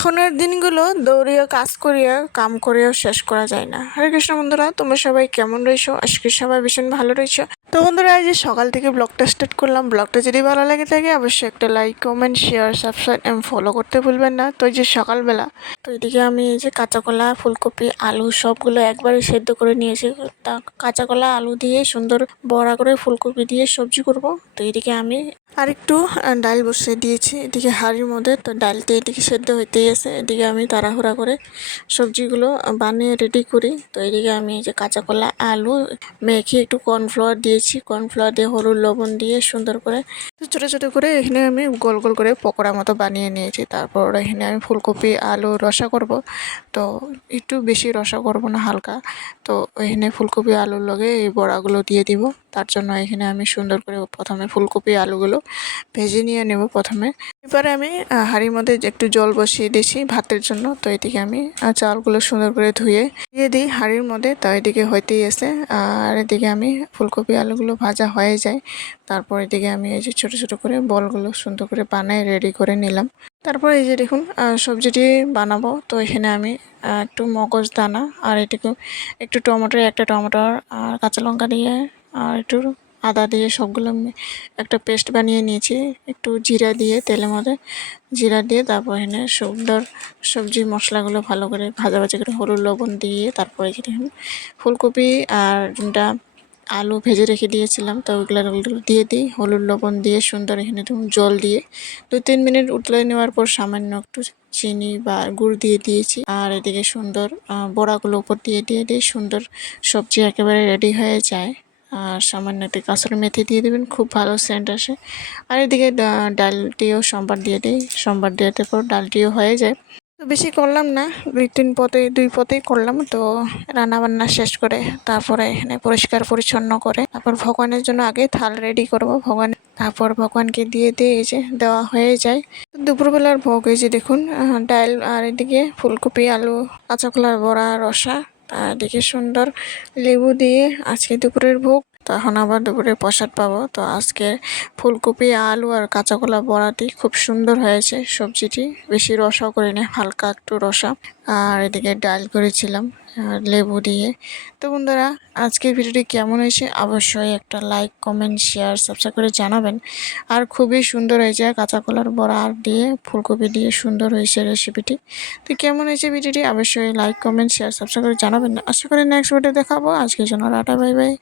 এখনের দিনগুলো দৌড়িয়ে কাজ করিয়া কাম করিয়াও শেষ করা যায় না। হরে কৃষ্ণ বন্ধুরা, তোমরা সবাই কেমন রয়েছো? আজকে সবাই ভীষণ ভালো রয়েছো। তো বন্ধুরা, এই যে সকাল থেকে ব্লগটা স্টার্ট করলাম। ব্লগটা যদি ভালো লাগে থাকে অবশ্যই একটা লাইক, কমেন্ট, শেয়ার, সাবস্ক্রাইব এবং ফলো করতে ভুলবেন না। তো এই যে সকালবেলা, তো এদিকে আমি এই যে কাঁচা কলা, ফুলকপি, আলু সবগুলো একবারে সেদ্ধ করে নিয়েছি। তা কাঁচা কলা, আলু দিয়ে সুন্দর বড়া করে ফুলকপি দিয়ে সবজি করব। তো এদিকে আমি আর একটু ডাল বসিয়ে দিয়েছি এদিকে হাঁড়ির মধ্যে। তো ডালটা এদিকে সেদ্ধ হইতেই আছে, এদিকে আমি তাড়াহুড়া করে সবজিগুলো বানিয়ে রেডি করি। তো এদিকে আমি এই যে কাঁচা কলা, আলু মেখে একটু কর্নফ্লাওয়ার দিয়েছি, কর্নফ্লাওয়ার দিয়ে হলুদ লবণ দিয়ে সুন্দর করে ছোটো ছোটো করে এখানে আমি গোল গোল করে পকোড়া মতো বানিয়ে নিয়েছি। তারপর এখানে আমি ফুলকপি আলু রসা করব। তো একটু বেশি রসা করব না, হালকা। তো এখানে ফুলকপি আলুর লগে এই বড়াগুলো দিয়ে দিব। তার জন্য এখানে আমি সুন্দর করে প্রথমে ফুলকপি আলুগুলো ভেজে নিয়ে নেব প্রথমে। এবারে আমি হাঁড়ির মধ্যে একটু জল বসিয়ে দিয়েছি ভাতের জন্য। তো এদিকে আমি চালগুলো সুন্দর করে ধুয়ে দিয়ে দিই হাঁড়ির মধ্যে। তো এদিকে হইতেই আছে, আর এদিকে আমি ফুলকপি আলুগুলো ভাজা হয়ে যায়। তারপর এদিকে আমি এই যে ছোটো ছোটো করে বলগুলো সুন্দর করে বানায় রেডি করে নিলাম। তারপর এই যে দেখুন সবজিটি বানাবো। তো এখানে আমি একটু মগজ দানা আর এটুকু একটু টমেটো, একটা টমেটোর আর কাঁচা লঙ্কা দিয়ে আর একটু আদা দিয়ে সবগুলো একটা পেস্ট বানিয়ে নিয়েছি। একটু জিরা দিয়ে তেলের মধ্যে জিরা দিয়ে তারপর এখানে সুন্দর সবজি মশলাগুলো ভালো করে ভাজা ভাজা করে হলুদ লবণ দিয়ে তারপরে এখানে ফুলকপি আর আলু ভেজে রেখে দিয়েছিলাম। তো ওগুলো দিয়ে দিই, হলুদ লবণ দিয়ে সুন্দর এখানে জল দিয়ে 2-3 মিনিট উতলে নেওয়ার পর সামান্য একটু চিনি বা গুড় দিয়ে দিয়েছি। আর এদিকে সুন্দর বড়াগুলো উপর দিয়ে দিয়ে সুন্দর সবজি একেবারে রেডি হয়ে যায়। আর সামান্য একটু কাসুরি মেথি দিয়ে দেবেন, খুব ভালো সেন্ট আসে। আর এদিকে ডালটিও সোমবার দিয়ে দিই, সোমবার দেওয়ার পর ডালটিও হয়ে যায়। তো বেশি করলাম না, 2 পদেই করলাম। তো রান্নাবান্না শেষ করে তারপরে এখানে পরিষ্কার পরিচ্ছন্ন করে তারপর ভগবানের জন্য আগে থাল রেডি করব। তারপর ভগবানকে দিয়ে এই যে দেওয়া হয়ে যায়। দুপুরবেলার ভোগ এই যে দেখুন, ডাল আর এদিকে ফুলকপি আলু কাঁচা কলার বড়া রসা, আর এদিকে সুন্দর লেবু দিয়ে আজকে দুপুরের ভোগ। তখন আবার দুপুরে প্রসাদ পাবো। তো আজকে ফুলকপি আলু আর কাঁচা কলা বড়াটি খুব সুন্দর হয়েছে। সবজিটি বেশি রসাও করিনি, হালকা একটু রসা। আর এদিকে ডাল করেছিলাম আর লেবু দিয়ে। তো বন্ধুরা, আজকের ভিডিওটি কেমন হয়েছে অবশ্যই একটা লাইক, কমেন্ট, শেয়ার, সাবস্ক্রাইব করে জানাবেন। আর খুবই সুন্দর হয়েছে কাঁচা কলার বড়া দিয়ে ফুলকপি দিয়ে সুন্দর হয়েছে রেসিপিটি। তো কেমন হয়েছে ভিডিওটি অবশ্যই লাইক, কমেন্ট, শেয়ার, সাবস্ক্রাইব করে জানাবেন। আশা করি নেক্সট ভিডিও দেখাবো। আজকের জন্য টাটা, বাই বাই।